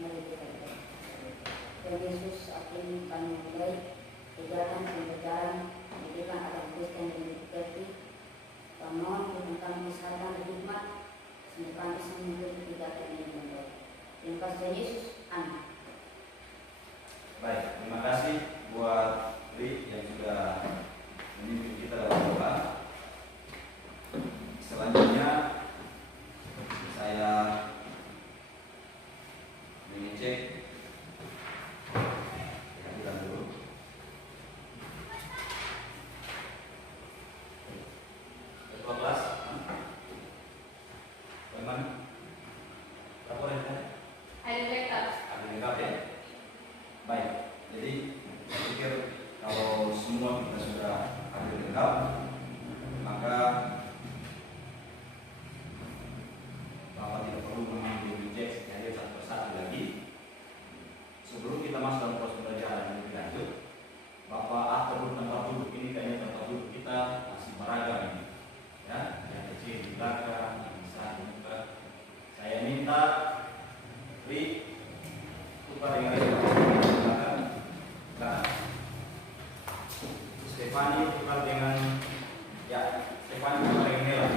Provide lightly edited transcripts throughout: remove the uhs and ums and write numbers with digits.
Dan Yesus akhirnya kami mulai kegiatan pembelajaran pendidikan agama Kristen di Kerti. Mohon tentang kesehatan dan hikmat semoga bisa mengikuti kegiatan ini dengan baik. Terima kasih Yesus. Amin. Baik, terima kasih buat Ri yang sudah memimpin kita dalam doa. Selanjutnya saya mengecek kehadiran dulu. Ketua kelas, bagaimana? Laporan ya? Ada lengkap. Ada lengkap ya? Baik, jadi saya pikir kalau semua kita sudah ada lengkap, maka Bapak tidak perlu mengambil reject sekali satu persatu lagi. Sebelum kita masuk dalam proses pembelajaran yang lebih lanjut, Bapak atur tempat duduk ini kayaknya tempat duduk kita masih beragam ini, ya, yang kecil di belakang, yang besar di muka. Saya minta Ri tukar dengan belakang. Nah, Stefani tukar dengan Stefani tukar dengan Hela.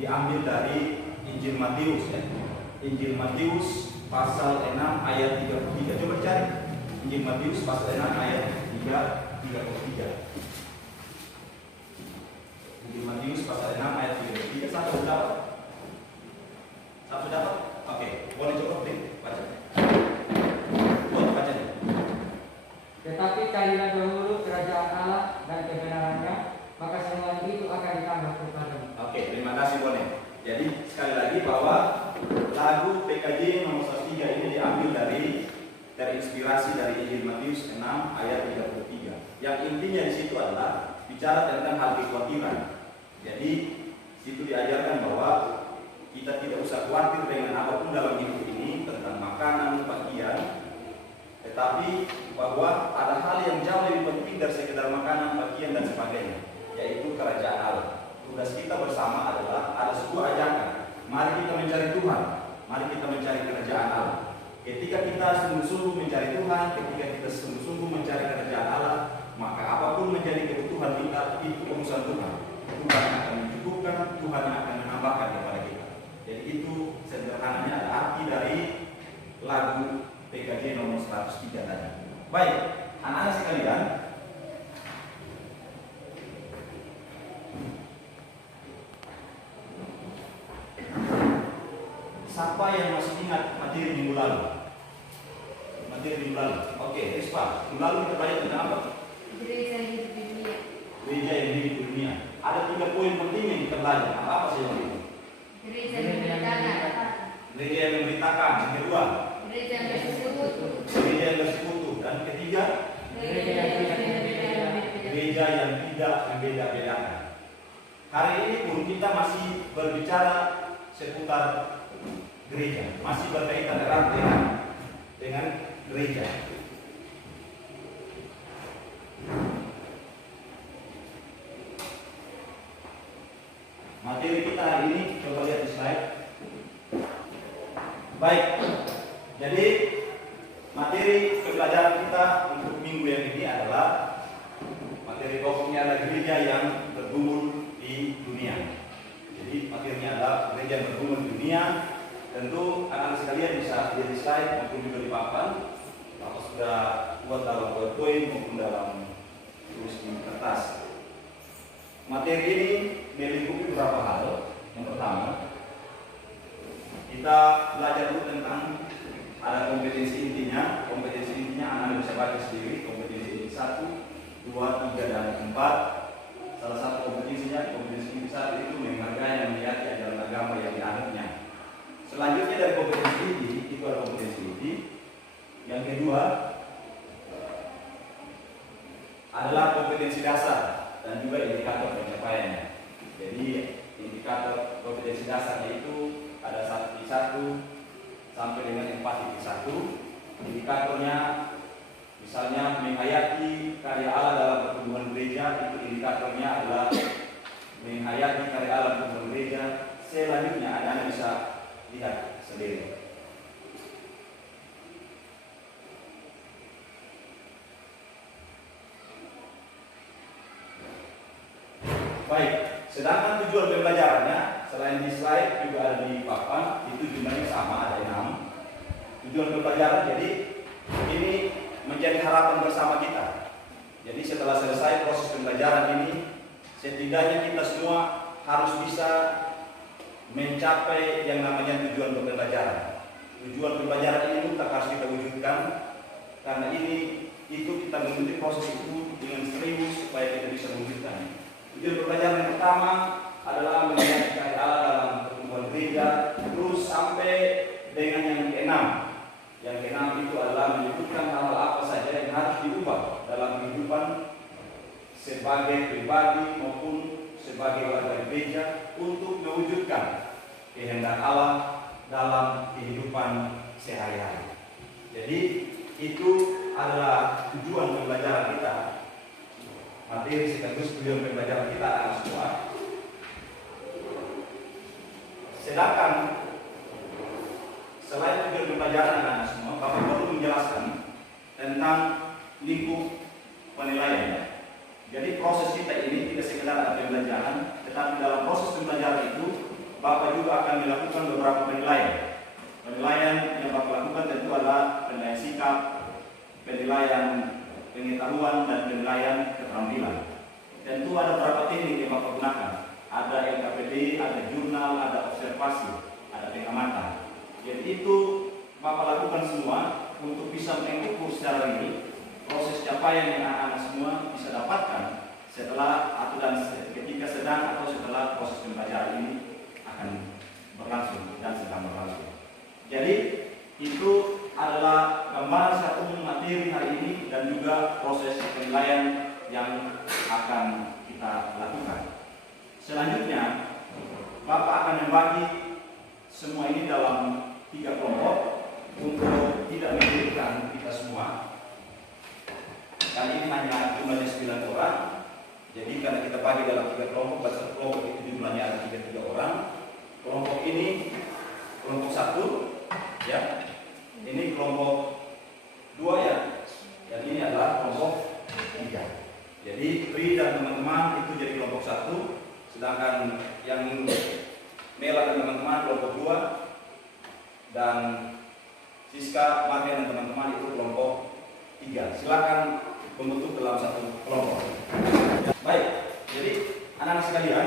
Diambil dari Injil Matius ya. Injil Matius pasal 6 ayat 33. Coba cari Injil Matius pasal 6 ayat 33. Injil Matius pasal 6 ayat 33. Satu dapat? Satu dapat? Oke, boleh coba deh baca. Boleh baca deh. Tetapi carilah dahulu kerajaan Allah dan kebenarannya, maka semua itu akan ditambah kepadamu. Oke, terima kasih Bone. Jadi sekali lagi bahwa lagu PKJ nomor 103 ini diambil terinspirasi dari Injil Matius 6 ayat 33. Yang intinya di situ adalah bicara tentang hal kekhawatiran. Jadi situ diajarkan bahwa kita tidak usah khawatir dengan apapun dalam hidup ini tentang makanan, pakaian, tetapi bahwa ada hal yang jauh lebih penting dari sekedar makanan, pakaian dan sebagainya, yaitu kerajaan Allah. Tugas kita bersama adalah ada sebuah ajakan. Mari kita mencari Tuhan. Mari kita mencari kerajaan Allah. Ketika kita sungguh-sungguh mencari Tuhan, ketika kita sungguh-sungguh mencari kerajaan Allah, maka apapun menjadi kebutuhan kita itu urusan Tuhan. Tuhan akan mencukupkan, Tuhan akan menambahkan kepada kita. Jadi itu sederhananya arti dari lagu PKJ nomor 103 tadi. Baik, anak-anak sekalian, siapa yang masih ingat materi minggu lalu. Oke, Rispa. Minggu lalu kita belajar tentang apa? Gereja hidup di dunia. Gereja yang hidup di dunia. Ada 3 poin penting yang kita belajar. Apa sih yang itu? Gereja yang memberitakan. Gereja yang memberitakan. Yang kedua, Gereja yang bersekutu. gereja yang bersekutu. Dan ketiga, Gereja yang tidak gereja yang tidak membeda-bedakan. Hari ini pun kita masih berbicara seputar gereja, masih berkaitan erat dengan gereja. Materi kita hari ini coba lihat di slide. Baik, jadi materi pembelajaran kita untuk minggu yang ini adalah materi pokoknya adalah gereja yang bergumul di dunia. Jadi materinya adalah gereja yang bergumul di dunia. Tentu anak-anak sekalian bisa lihat di slide maupun juga di papan. Bapak sudah buat dalam PowerPoint maupun dalam tulis di kertas. Materi ini melingkupi beberapa hal. Yang pertama, kita belajar dulu tentang ada kompetensi intinya. Kompetensi intinya anak bisa baca sendiri. Kompetensi inti 1, 2, 3, dan 4. Salah satu kompetensinya, kompetensi inti 1 itu menghargai dan meyakini ajaran agama yang dianutnya. Selanjutnya dari kompetensi inti itu ada kompetensi inti. Yang kedua adalah kompetensi dasar dan juga indikator pencapaiannya. Jadi indikator kompetensi dasarnya itu ada 1 sampai dengan 4.1. Indikatornya misalnya menghayati karya Allah dalam pertumbuhan gereja, itu indikatornya adalah menghayati karya Allah dalam pertumbuhan gereja. Selanjutnya Anda bisa lihat sendiri. Baik, sedangkan tujuan pembelajarannya selain di slide juga ada di papan, itu jumlahnya sama, ada 6. Tujuan pembelajaran jadi ini menjadi harapan bersama kita. Jadi setelah selesai proses pembelajaran ini, setidaknya kita semua harus bisa mencapai yang namanya tujuan pembelajaran. Tujuan pembelajaran ini mutlak harus kita wujudkan, karena itu kita mengikuti proses itu dengan serius supaya kita bisa mewujudkannya. Tujuan pembelajaran yang pertama adalah mengenai karya Allah dalam pertumbuhan gereja, terus sampai dengan yang keenam. Yang keenam itu adalah menyebutkan hal-hal apa saja yang harus diubah dalam kehidupan sebagai pribadi maupun sebagai warga gereja untuk mewujudkan kehendak Allah dalam kehidupan sehari-hari. Jadi itu adalah tujuan pembelajaran kita. Materi sekaligus tujuan pembelajaran kita anak semua. Sedangkan selain tujuan pembelajaran anak semua, Bapak perlu menjelaskan tentang lingkup penilaian. Jadi proses kita ini tidak sekedar ada pembelajaran, tetapi dalam proses pembelajaran itu Bapak juga akan melakukan beberapa penilaian. Penilaian yang Bapak lakukan tentu adalah penilaian sikap, penilaian pengetahuan, dan penilaian keterampilan. Tentu ada beberapa teknik yang Bapak gunakan. Ada LKPD, ada jurnal, ada observasi, ada pengamatan. Jadi itu Bapak lakukan semua untuk bisa mengukur secara ini proses capaian yang anak-anak semua bisa dapatkan setelah atau dan ketika sedang atau setelah proses pembelajaran ini akan berlangsung dan sedang berlangsung. Jadi itu adalah gambaran satu materi hari ini dan juga proses penilaian yang akan kita lakukan. Selanjutnya, Bapak akan membagi semua ini dalam 3 kelompok untuk tidak menjadikan kita semua. Kali ini hanya jumlahnya 9 orang. Jadi karena kita bagi dalam 3 kelompok, satu kelompok itu jumlahnya ada 3 orang. Kelompok ini kelompok 1, ya. Ini kelompok 2 ya. Dan ini adalah kelompok 3. Jadi Pri dan teman-teman itu jadi kelompok 1, sedangkan yang Mela dan teman-teman kelompok 2, dan Siska, Maria dan teman-teman itu kelompok 3. Silakan membentuk dalam satu kelompok. Baik, jadi anak-anak sekalian,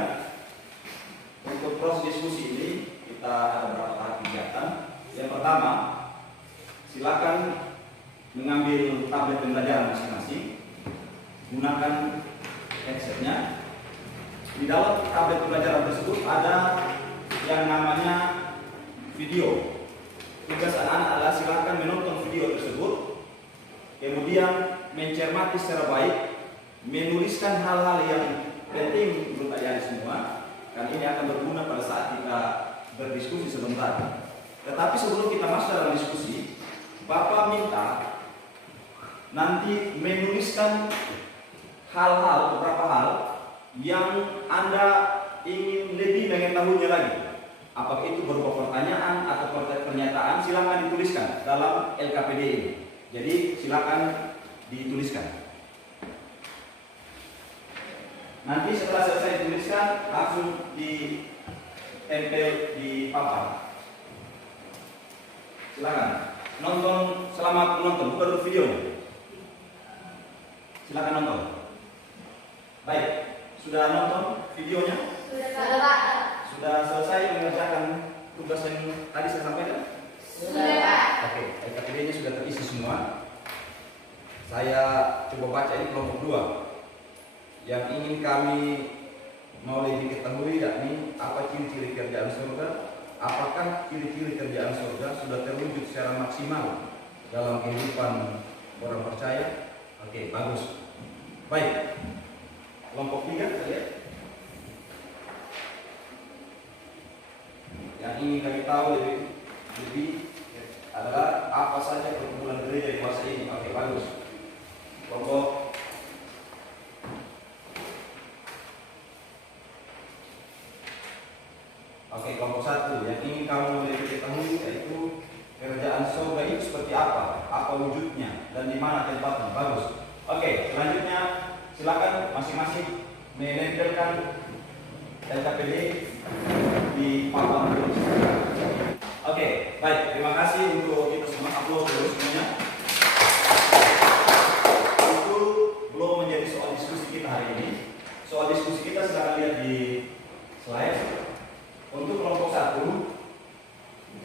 untuk proses diskusi ini kita ada beberapa tahap kegiatan. Yang pertama, silakan mengambil tablet pembelajaran masing-masing, gunakan headsetnya. Di dalam tablet pembelajaran tersebut ada yang namanya video. Tugas anak-anak adalah silakan menonton video tersebut, kemudian mencermati secara baik, menuliskan hal-hal yang penting menurut kalian semua, kan ini akan berguna pada saat kita berdiskusi sebentar. Tetapi sebelum kita masuk dalam diskusi, Bapak minta nanti menuliskan hal-hal, beberapa hal yang Anda ingin lebih mengetahuinya lagi. Apakah itu berupa pertanyaan atau pernyataan, silakan dituliskan dalam LKPD ini. Jadi silakan dituliskan. Nanti setelah selesai dituliskan, langsung ditempel di papan. Silakan nonton selama menonton, bukan dulu videonya. Silakan nonton. Baik, sudah nonton videonya? Sudah, Pak. Sudah selesai mengerjakan tugas yang tadi saya sampaikan? Sudah, Pak. Oke, LKPD-nya sudah terisi semua. Saya coba baca ini kelompok 2. Yang ingin kami mau lebih ketahui yakni apa ciri-ciri kerjaan surga, apakah ciri-ciri kerjaan surga sudah terwujud secara maksimal dalam kehidupan orang percaya? Oke, bagus. Baik. Kelompok 3 kita lihat. Yang ingin kami tahu lebih adalah apa saja perkumpulan gereja di masa ini. Oke, bagus. Kelompok kelompok 1 yang ingin kamu lebih ketahui yaitu kerajaan surga itu seperti apa wujudnya dan di mana tempatnya. Bagus. Oke, selanjutnya silakan masing-masing menempelkan LKPD di papan tulis. Oke, baik. Terima kasih untuk kita semua. Upload dulu semuanya. Itu belum menjadi soal diskusi kita hari ini. Soal diskusi kita silakan lihat di slide. Untuk kelompok 1,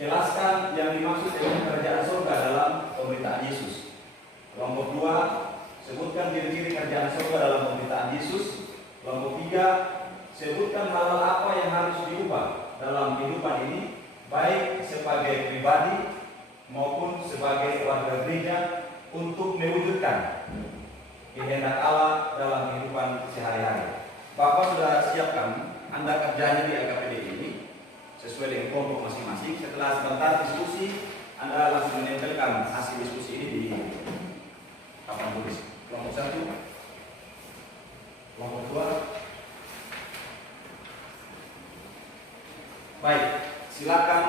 jelaskan yang dimaksud dengan kerajaan surga dalam pemberitaan Yesus. Kelompok 2, sebutkan ciri-ciri kerajaan surga dalam pemberitaan Yesus. Kelompok 3, sebutkan hal-hal apa yang harus diubah dalam kehidupan ini, baik sebagai pribadi maupun sebagai warga gereja untuk mewujudkan kehendak Allah dalam kehidupan sehari-hari. Bapak sudah siapkan Anda kerjanya di LKPD ini sesuai dengan kelompok masing-masing. Setelah sebentar diskusi, Anda langsung menempelkan hasil diskusi ini di papan tulis. Kelompok 1, kelompok 2. Baik, silakan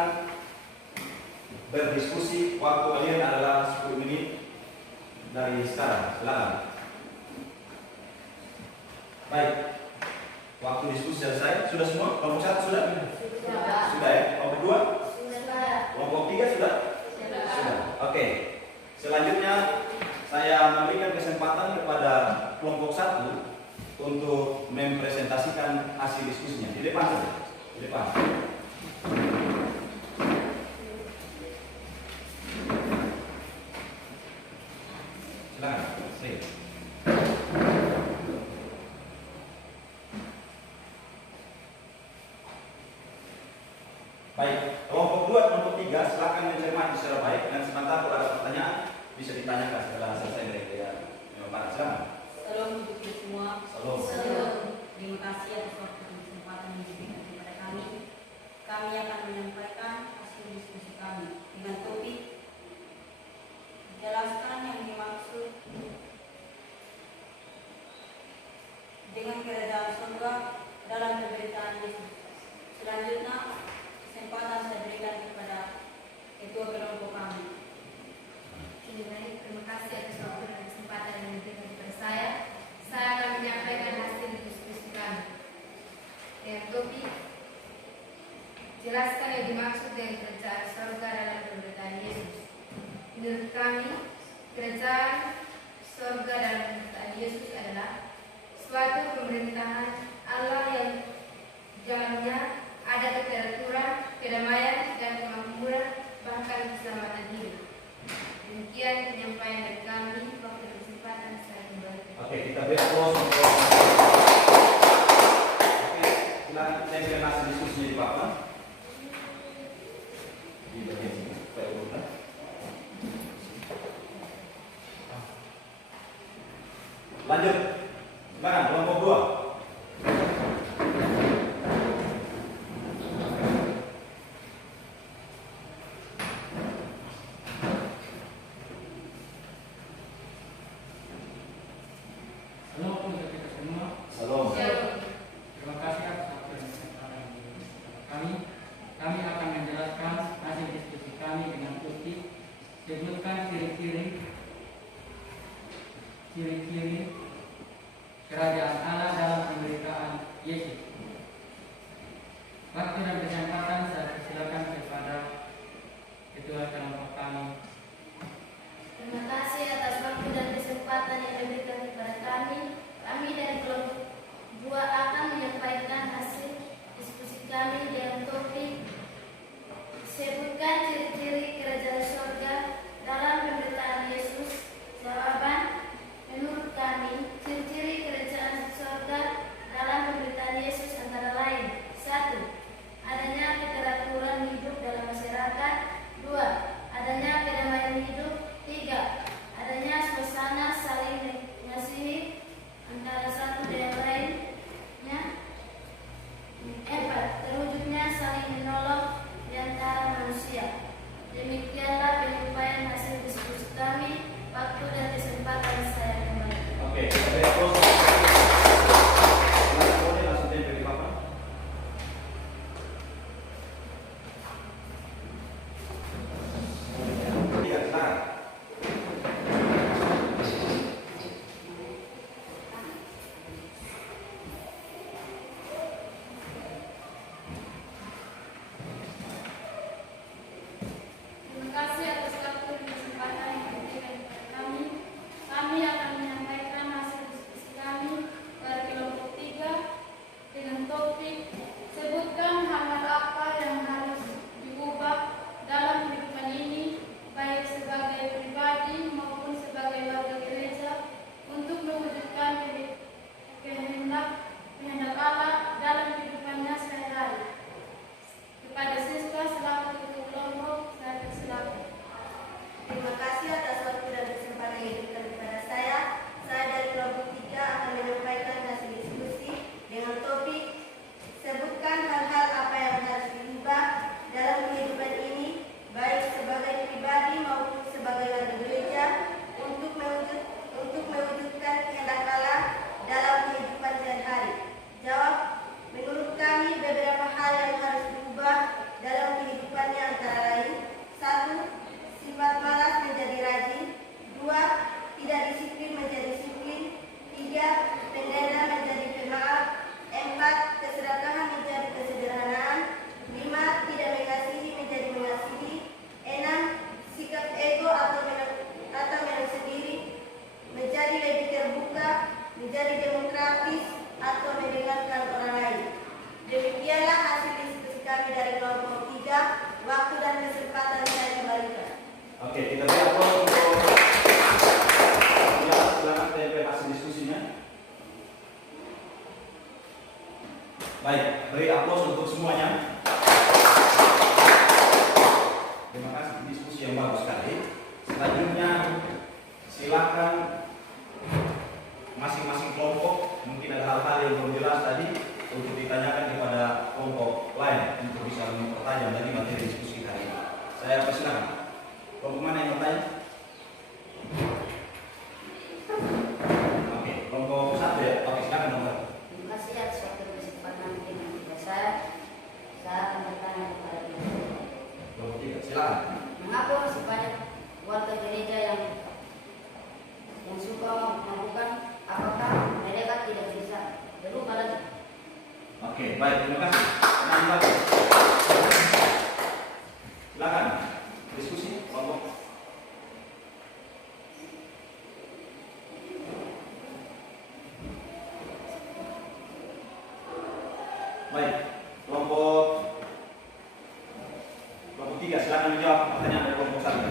berdiskusi. Waktu kalian adalah 10 menit dari sekarang. Silakan. Baik, waktu diskusi selesai. Sudah semua? Kelompok 1 sudah? Sudah ya? Kelompok 2? Sudah. Kelompok 3 sudah? Sudah. Oke. Selanjutnya saya memberikan kesempatan kepada kelompok 1 untuk mempresentasikan hasil diskusinya. Di depan saja. Di depan. Silakan. Sini. Baik, kelompok 2, kelompok 3 silakan mencermati secara baik dan sebentar kalau ada pertanyaan bisa ditanyakan setelah selesai dari memang silakan. Salam untuk kita semua. Salam. Terima kasih atas waktu dan kesempatan yang diberikan kepada kami. Kami akan menyampaikan hasil diskusi kami dengan topik jelaskan yang dimaksud dengan kerajaan surga dalam pemberitaan Yesus. Selanjutnya kesempatan saya berikan kepada ketua kelompok kami. Terima kasih atas waktu dan kesempatan yang diberikan kepada saya. Saya akan menyampaikan hasil diskusi kami. Dengan topik jelaskan yang dimaksud dengan kerajaan surga dalam pemberitaan Yesus. Menurut kami, kerajaan surga dalam pemberitaan Yesus adalah suatu pemerintahan Allah yang jalannya ada keteraturan, kedamaian, dan kemakmuran, bahkan keselamatan hidup. Sekian penyampaian dari kami. Waktu dan kesempatan saya kembali. Oke, kita beri aplaus untuk. Oke, silakan saya beri hasil diskusinya di papan. Di bagian sini, supaya urutan. Lanjut, silakan kelompok 2. Salam untuk kita semua. Salam. Terima kasih atas waktu dan kesempatan yang diberikan kami. Kami akan menjelaskan hasil diskusi kami dengan kutip. Sebutkan ciri-ciri kerajaan Allah dalam pemberitaan Yesus. Waktu dan kesempatan saya persilakan kepada ketua kelompok kami. Terima kasih atas waktu dan kesempatan yang diberikan kepada kami. Kami dari kelompok 2 akan menyampaikan hasil diskusi kami dengan topik sebutkan ciri-ciri kerajaan surga dalam pemberitaan Yesus. Jawaban, menurut kami, ciri-ciri kerajaan surga dalam pemberitaan Yesus antara lain: 1. Adanya keteraturan hidup dalam masyarakat. 2. Adanya kedamaian hidup. 3. Adanya suasana saling mengasihi antara satu dan lainnya. 4. Terwujudnya saling menolong di antara manusia. Demikianlah penyampaian hasil diskusi kami. Waktu dan kesempatan saya kembali. Oke, kita beri aplaus. Silakan langsung tempel di papan. Iya, silakan. Terima kasih atas waktu dan kesempatan yang diberikan kepada kami. Kami akan menyampaikan hasil diskusi kami dari kelompok 3 dengan topik sebutkan hal-hal apa yang harus diubah dalam kehidupan ini, baik sebagai pribadi maupun sebagai warga gereja, untuk mewujudkan kehendak Allah dalam kehidupannya sehari-hari. Kepada siswa selaku ketua kelompok, saya persilakan. Terima kasih atas waktu dan kesempatan yang diberikan kepada saya. Saya dari kelompok 3 akan menyampaikan hasil diskusi dengan topik sebutkan hal-hal apa yang harus diubah dalam kehidupan ini, baik sebagai pribadi maupun sebagai warga gereja, untuk mewujudkan kehendak Allah dalam kehidupan sehari-hari. Jawab, menurut kami beberapa hal yang harus diubah dalam kehidupannya antara lain: 1. Sifat malas menjadi rajin. 2. Tidak disiplin menjadi disiplin. 3. Pendendam menjadi pemaaf. 4. Keserakahan menjadi kesederhanaan. 5. Tidak mengasihi menjadi mengasihi. 6. Sikap ego atau menang sendiri menjadi lebih terbuka, menjadi demokratis atau mendengarkan orang lain. Demikianlah hasil diskusi kami dari kelompok 3. Waktu dan kesempatan saya kembalikan. Oke, kita beri aplaus untuk. Ya, silakan tempel hasil diskusinya. Baik, beri aplaus untuk semuanya. Terima kasih, diskusi yang bagus sekali. Selanjutnya, silakan masing-masing kelompok, mungkin ada hal-hal yang belum jelas tadi, untuk ditanyakan kepada kelompok lain untuk bisa mempertajam dari materi diskusi hari ini. Saya persilakan. Kelompok mana yang bertanya? Oke, kelompok 1 ya. Oke, silakan nomor. Terima kasih atas waktu dan kesempatan dengan saya. Saya akan bertanya kepada Kelompok 3, silakan. mengapa masih banyak warga gereja yang suka melakukan apakah mereka tidak bisa berubah lagi? Oke, baik, terima kasih. Nah, silakan diskusi kelompok. Baik, kelompok 3 silakan menjawab pertanyaan dari kelompok 1.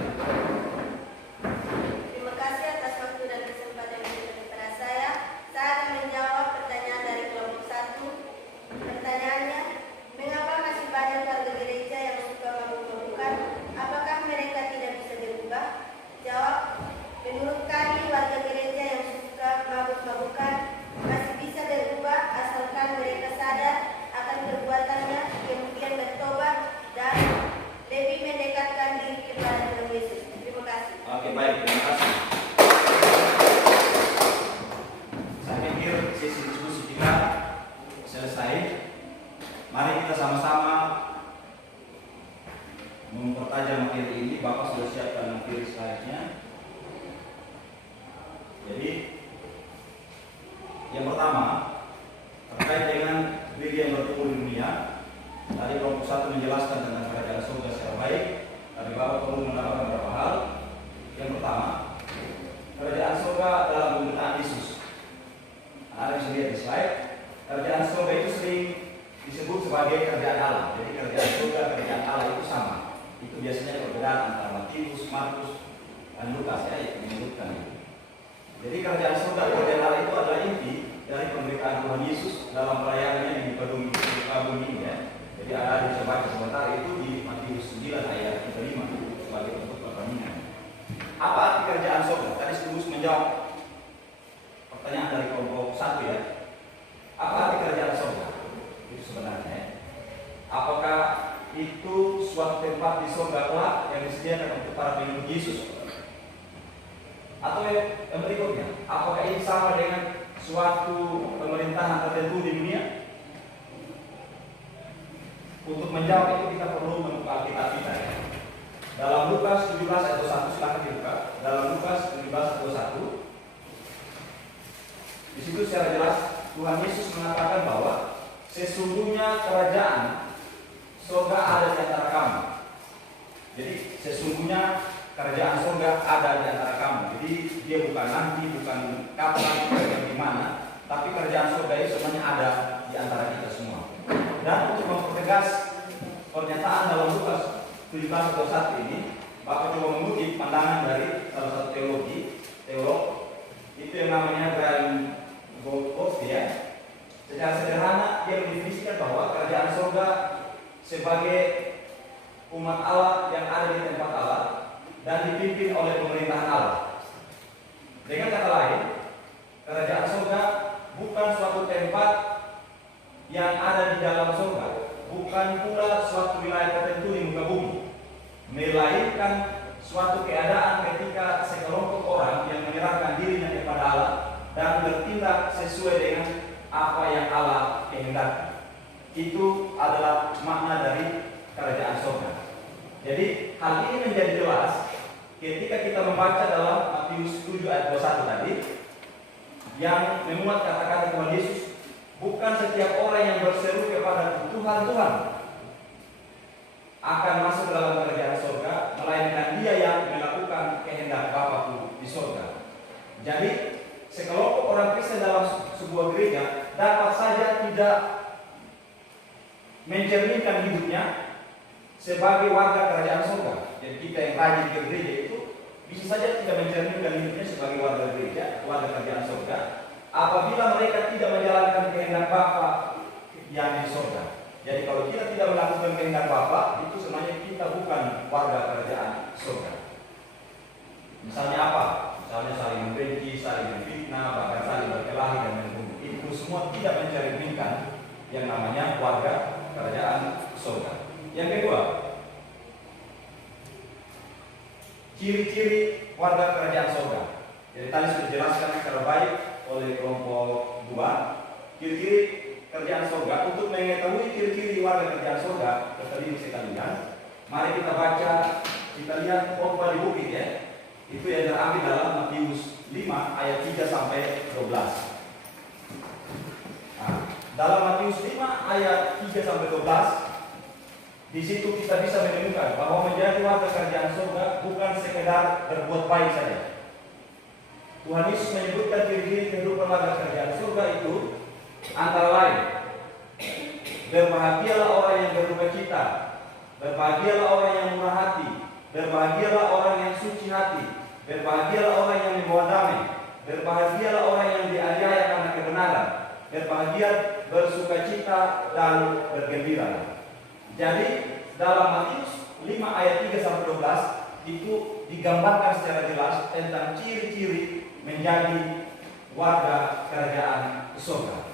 mempertajam materi ini, Bapak sudah siapkan materi slide-nya. Jadi yang pertama terkait dengan gereja yang bertumbuh di dunia. Tadi kelompok 1 menjelaskan tentang kerajaan surga secara baik. Tapi Bapak perlu menambahkan beberapa hal. Yang pertama, kerajaan surga dalam pemberitaan Yesus. Ada yang lihat di slide. Kerajaan surga itu sering disebut sebagai kerajaan Allah. Jadi kerajaan surga, kerajaan Allah itu sama. Itu biasanya perbedaan antara Matius, Markus, dan Lukas ya, yang menyebutkan itu. Jadi kerajaan surga, kerajaan Allah itu adalah inti dari pemberitaan Tuhan Yesus dalam pelayanannya di bumi ini ya. Jadi ada di baca sebentar itu di Matius 9 ayat 5 sebagai bentuk perbandingan. Apa arti kerajaan surga? Tadi Stubus menjawab pertanyaan dari kelompok 1 ya. Apa arti kerajaan surga? Itu sebenarnya ya. Apakah itu suatu tempat di surga kelak yang disediakan untuk para pengikut Yesus? Atau yang berikutnya, apakah ini sama dengan suatu pemerintahan tertentu di dunia? Untuk menjawab itu kita perlu membuka Alkitab kita ya. Dalam Lukas 17 ayat 1 silakan dibuka. Dalam Lukas 17 ayat 1. Di situ secara jelas Tuhan Yesus mengatakan bahwa sesungguhnya kerajaan surga ada di antara kamu. Jadi sesungguhnya kerajaan surga ada di antara kamu. Jadi dia bukan nanti, bukan kapan, bukan di mana, tapi kerajaan surga itu semuanya ada di antara kita semua. Dan untuk mempertegas pernyataan dalam Lukas 17:1 ini, Bapak coba mengutip pandangan dari salah satu teolog itu yang namanya Graham Goldsworthy ya. Secara sederhana dia mendefinisikan bahwa kerajaan surga sebagai umat Allah yang ada di tempat Allah dan dipimpin oleh pemerintahan Allah. Dengan kata lain, kerajaan surga bukan suatu tempat yang ada di dalam surga, bukan pula suatu wilayah tertentu di muka bumi, melainkan suatu keadaan ketika sekelompok orang yang menyerahkan dirinya kepada Allah dan bertindak sesuai dengan apa yang Allah kehendaki. Itu adalah makna dari kerajaan surga. Jadi hal ini menjadi jelas ketika kita membaca dalam Matius 7 ayat 21 tadi yang memuat kata-kata Tuhan Yesus, bukan setiap orang yang berseru kepada Tuhan, Tuhan akan masuk dalam kerajaan surga, melainkan dia yang melakukan kehendak Bapa di surga. Jadi sekelompok orang Kristen dalam sebuah gereja dapat saja tidak mencerminkan hidupnya sebagai warga kerajaan surga. Jadi kita yang rajin ke gereja itu bisa saja tidak mencerminkan hidupnya sebagai warga gereja, warga kerajaan surga, apabila mereka tidak menjalankan kehendak Bapa yang di surga. Jadi kalau kita tidak melakukan kehendak Bapa, itu sebenarnya kita bukan warga kerajaan surga. Misalnya apa? Misalnya saling membenci, saling memfitnah, bahkan saling berkelahi dan membunuh. Itu semua tidak mencerminkan yang namanya warga kerajaan surga. Yang kedua, ciri-ciri warga kerajaan surga. Jadi tadi sudah dijelaskan secara baik oleh kelompok 2. Ciri-ciri kerajaan surga. Untuk mengetahui ciri-ciri warga kerajaan surga, tadi sekalian, mari kita baca, kita lihat khotbah di bukit ya. Itu yang terambil dalam Matius 5 ayat 3 sampai 12. Nah, dalam Matius 5 ayat 3 sampai 12, di situ kita bisa menemukan bahwa menjadi warga kerajaan surga bukan sekedar berbuat baik saja. Tuhan Yesus menyebutkan ciri-ciri kehidupan warga kerajaan surga itu antara lain: berbahagialah orang yang berduka cita, berbahagialah orang yang murah hati, berbahagialah orang yang suci hati, berbahagialah orang yang membawa damai, berbahagialah orang yang dianiaya karena kebenaran, berbahagia, bersuka cita dan bergembira. Jadi dalam Matius 5 ayat 3 sampai 12 itu digambarkan secara jelas tentang ciri-ciri menjadi warga kerajaan surga.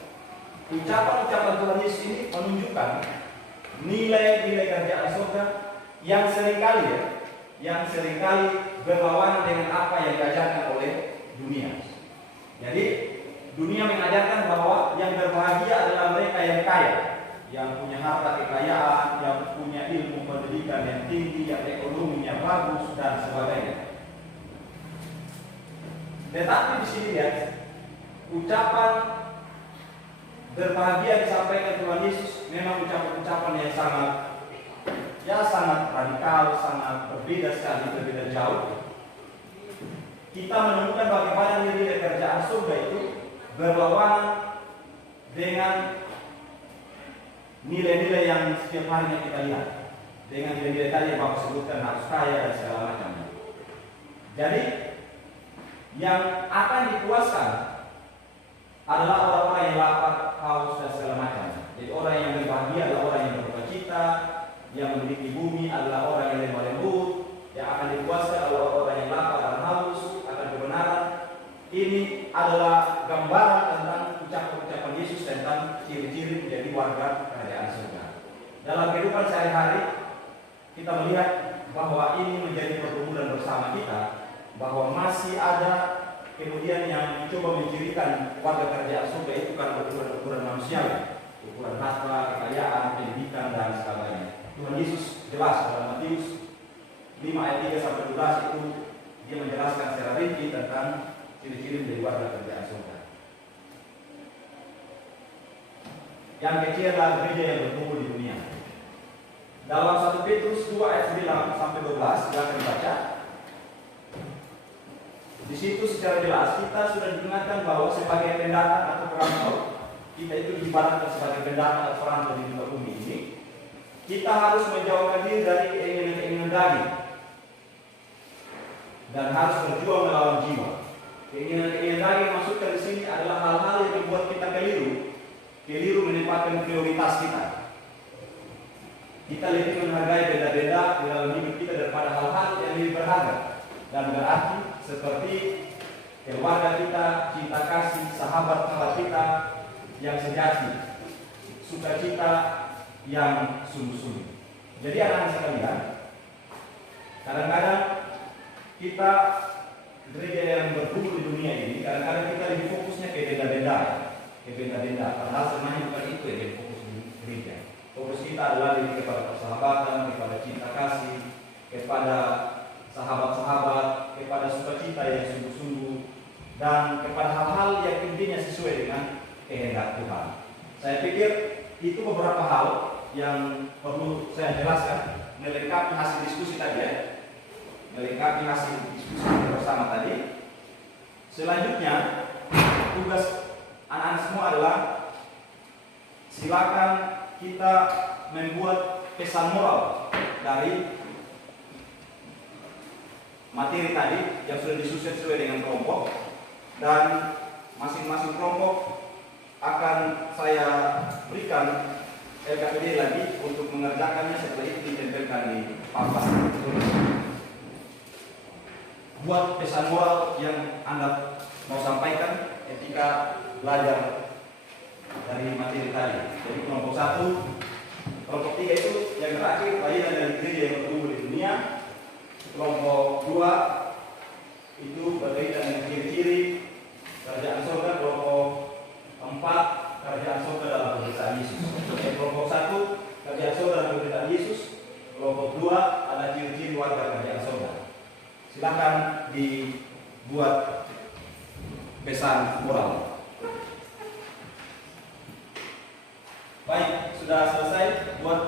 Ucapan-ucapan Tuhan Yesus ini menunjukkan nilai-nilai kerajaan surga yang seringkali berlawanan dengan apa yang diajarkan oleh dunia. Jadi dunia mengajarkan bahwa yang berbahagia adalah mereka yang kaya, yang punya harta kekayaan, yang punya ilmu pendidikan yang tinggi, yang ekonominya bagus dan sebagainya. Tetapi di sini lihat ucapan berbahagia disampaikan Tuhan Yesus memang ucapan-ucapan yang sangat radikal, sangat berbeda sekali, berbeda jauh. Kita menemukan bagaimana nilai kerjaan surga itu berlawanan dengan nilai-nilai yang setiap harinya kita lihat, dengan nilai-nilai tadi yang Bapak sebutkan, harus kaya dan segala macamnya. Jadi yang akan dipuaskan adalah orang-orang yang lapar, haus dan segala macam. Jadi orang yang berbahagia adalah orang yang bersukacita, yang memiliki bumi adalah orang yang lemah lembut, yang akan dipuaskan adalah orang yang lapar dan haus akan kebenaran. Ini adalah gambaran tentang ucapan-ucapan Yesus tentang ciri-ciri menjadi warga kerajaan surga. Dalam kehidupan sehari-hari kita melihat bahwa ini menjadi pergumulan bersama kita, bahwa masih ada kemudian yang mencoba mencirikan warga kerajaan surga itu karena ukuran manusiawi, ukuran harta, kekayaan, pendidikan dan sebagainya. Tuhan Yesus jelas dalam Matius 5 ayat 3 sampai 12 itu dia menjelaskan secara rinci tentang ciri-ciri menjadi warga kerajaan surga. Yang kecil adalah gereja yang bertumbuh di dunia. Dalam 1 Petrus 2 ayat 9 sampai 12 silakan dibaca. Di situ secara jelas kita sudah diingatkan bahwa sebagai pendatang atau perantau, kita itu diibaratkan sebagai pendatang atau perantau di muka bumi ini. Kita harus menjauhkan diri dari keinginan-keinginan daging dan harus berjuang melawan jiwa. Keinginan-keinginan daging maksudnya di sini adalah hal-hal yang membuat kita keliru menempatkan prioritas kita. Kita lebih menghargai benda-benda di dalam hidup kita daripada hal-hal yang lebih berharga dan berarti seperti keluarga kita, cinta kasih, sahabat-sahabat kita yang sejati, sukacita yang sungguh-sungguh. Jadi anak-anak sekalian, kadang-kadang kita gereja yang bertumbuh di dunia ini, kadang-kadang kita lebih fokusnya ke benda-benda, padahal sebenarnya bukan itu yang jadi fokus di gereja. Fokus kita adalah lebih kepada persahabatan, kepada cinta kasih, kepada sahabat-sahabat, kepada sukacita yang sungguh-sungguh, dan kepada hal-hal yang intinya sesuai dengan kehendak Tuhan. Saya pikir itu beberapa hal yang perlu saya jelaskan melengkapi hasil diskusi tadi ya. Melengkapi hasil diskusi bersama tadi. Selanjutnya, tugas anak-anak semua adalah silakan kita membuat pesan moral dari materi tadi yang sudah disusun sesuai dengan kelompok, dan masing-masing kelompok akan saya berikan LKPD lagi untuk mengerjakannya. Setelah itu ditempelkan di papan. Buat pesan moral yang Anda mau sampaikan ketika belajar dari materi tadi. Jadi kelompok 1, kelompok 3 itu yang terakhir bagian dari gereja yang bertumbuh di dunia. Kelompok 2 itu berkaitan dengan ciri-ciri kerajaan surga. Kelompok 4 kerajaan surga dalam pemberitaan Yesus. Kelompok 1 kerajaan surga dalam pemberitaan Yesus. Kelompok 2 ada ciri-ciri warga kerajaan surga. Silakan dibuat pesan moral. Baik, sudah selesai buat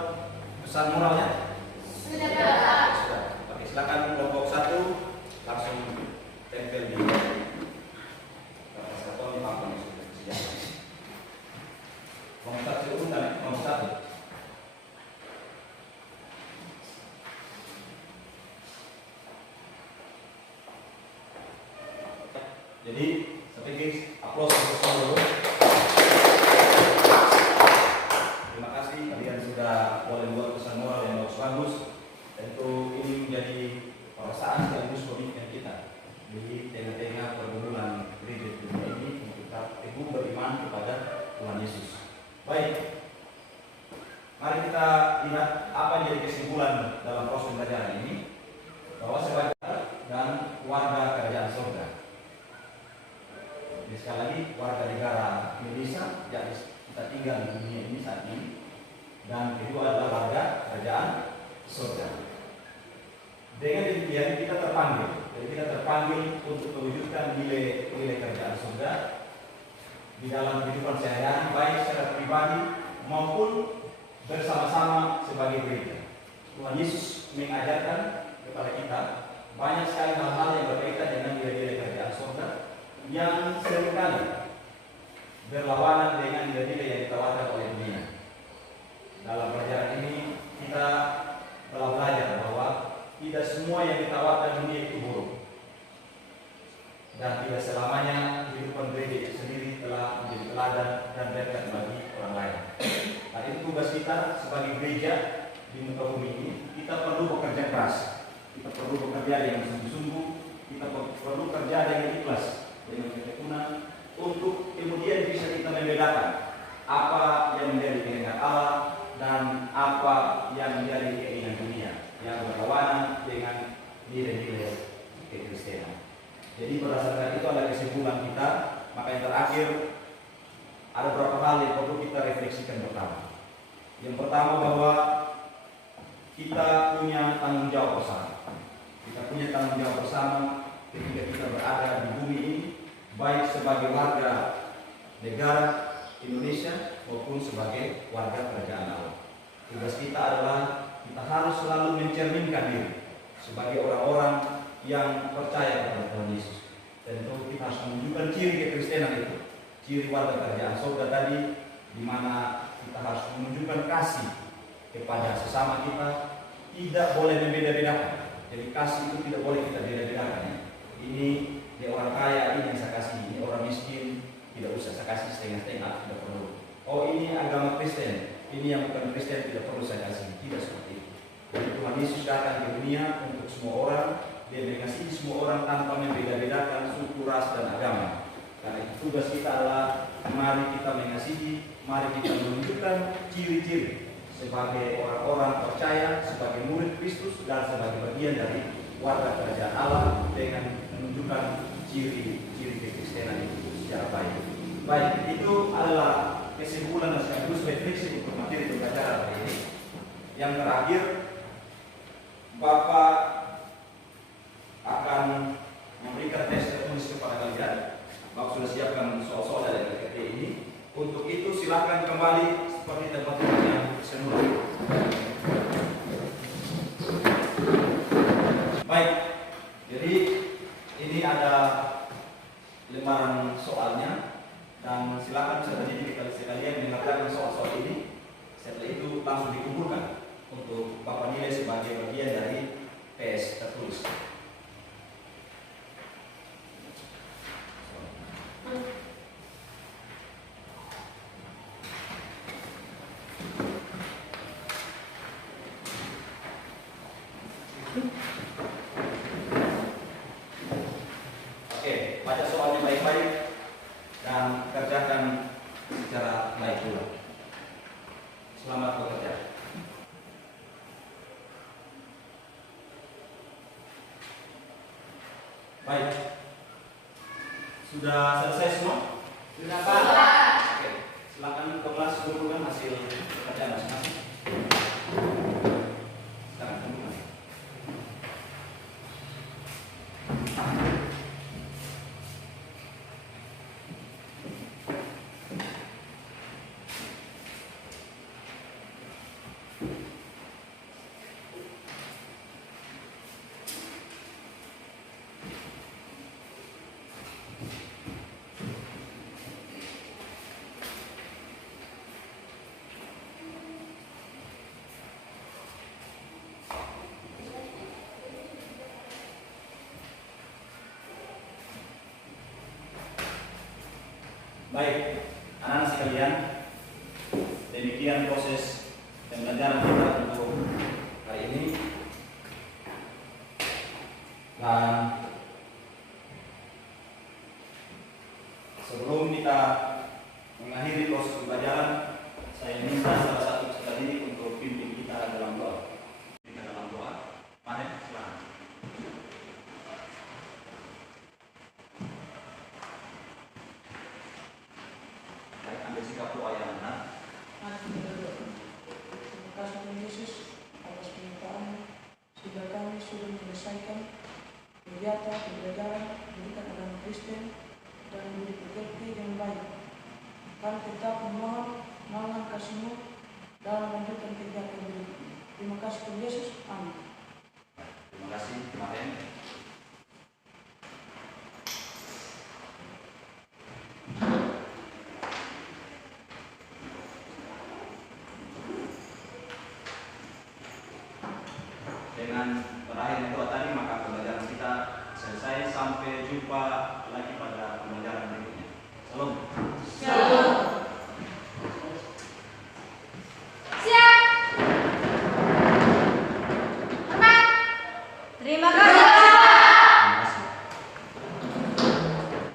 pesan moralnya? Sudah, Pak. Sudah. Oke, silakan kelompok 1 langsung tempel di kertas karton di papan yang sudah disediakan. Kelompok 1 urutan ya, kelompok 1. Jadi, saya pikir aplaus untuk semua dulu. Terima kasih kalian sudah boleh buat pesan moral yang bagus-bagus. Tentu ini menjadi perasaan sekaligus komitmen kita di tengah-tengah pergumulan gereja dunia ini untuk tetap teguh beriman kepada Tuhan Yesus. Baik, mari kita lihat apa yang jadi kesimpulan dalam proses pembelajaran ini, bahwa sebagai dan warga kerajaan surga. Jadi sekali lagi warga negara Indonesia yang kita tinggal di dunia ini saat ini, dan kedua adalah warga kerajaan surga. Dengan demikian kita terpanggil. Jadi kita terpanggil untuk mewujudkan nilai kerajaan surga di dalam kehidupan sehari-hari, baik secara pribadi maupun bersama-sama sebagai gereja. Tuhan Yesus mengajarkan kepada kita banyak sekali hal-hal yang berkaitan dengan nilai-nilai kerajaan surga yang seringkali berlawanan dengan nilai-nilai yang ditawarkan oleh dunia. Dalam pelajaran ini kita telah belajar bahwa tidak semua yang ditawarkan dunia itu buruk, dan tidak selamanya kehidupan gereja itu sendiri telah menjadi teladan dan berkat bagi orang lain. Nah, itu tugas kita sebagai gereja di muka bumi ini. Kita perlu bekerja keras, kita perlu bekerja dengan sungguh-sungguh, kita perlu kerja dengan ikhlas, dengan ketekunan, untuk kemudian bisa kita membedakan apa yang menjadi kehendak Allah dan apa yang menjadi keinginan dunia yang berlawanan dengan nilai-nilai kekristenan. Jadi berdasarkan itu ada kesimpulan kita. Maka yang terakhir ada beberapa hal yang perlu kita refleksikan pertama. Yang pertama bahwa kita punya tanggung jawab bersama. Kita punya tanggung jawab bersama ketika kita berada di bumi ini, baik sebagai warga negara Indonesia maupun sebagai warga kerajaan Allah. Tugas kita adalah kita harus selalu mencerminkan diri sebagai orang-orang yang percaya kepada Tuhan Yesus. Tentu kita harus menunjukkan ciri kekristenan itu, ciri warga kerajaan surga tadi, di mana kita harus menunjukkan kasih kepada sesama kita, tidak boleh membeda-bedakan. Jadi kasih itu tidak boleh kita beda-bedakan. Ya. Ini dia orang kaya, ini yang saya kasih, ini orang miskin, tidak usah saya kasih setengah-setengah, tidak perlu. Oh ini agama Kristen, ini yang bukan Kristen tidak perlu saya kasih, tidak seperti itu. Jadi Tuhan Yesus datang ke dunia untuk semua orang. Dia mengasihi semua orang tanpa membeda-bedakan suku, ras, dan agama. Karena itu tugas kita adalah mari kita mengasihi, mari kita menunjukkan ciri-ciri sebagai orang-orang percaya, sebagai murid Kristus, dan sebagai bagian dari warga kerajaan Allah dengan menunjukkan ciri-ciri kekristenan itu secara baik. Baik, itu adalah kesimpulan dan sekaligus refleksi untuk materi pembelajaran hari ini. Yang terakhir, Bapak akan memberikan tes tertulis kepada kalian. Bapak sudah siapkan soal-soal dari LKT ini. Untuk itu silakan kembali seperti tempat-tempat yang semula. Baik, jadi ini ada lembaran soalnya dan silakan bisa terjadi sekalian mengerjakan soal-soal ini. Setelah itu langsung dikumpulkan untuk Bapak nilai sebagai bagian dari tes tertulis. Oke, baca soalnya baik-baik dan kerjakan secara baik pula. Selamat bekerja. Baik, sudah selesai semua? Sudah Pak? Oke, silakan ke kelas kumpulkan hasil pekerjaan masing-masing. Sekarang kumpulkan. Baik, anak-anak sekalian, demikian proses pembelajaran kita untuk hari ini. Dan sebelum kita mengakhiri proses pembelajaran, saya minta salah satu peserta didik untuk pimpin kita dalam doa. Kita dalam doa, mari silakan. Baik, ambil sikap doa yang benar. menyelesaikan kegiatan pembelajaran pendidikan agama Kristen dan budi pekerti yang baik. Kami tetap memohon naungan kasih-Mu dalam melanjutkan kegiatan ini. Terima kasih Tuhan Yesus. Amin. Terima kasih, Martin. Dengan berakhirnya doa tadi, maka pembelajaran kita selesai. Sampai jumpa lagi pada pembelajaran berikutnya. Salam.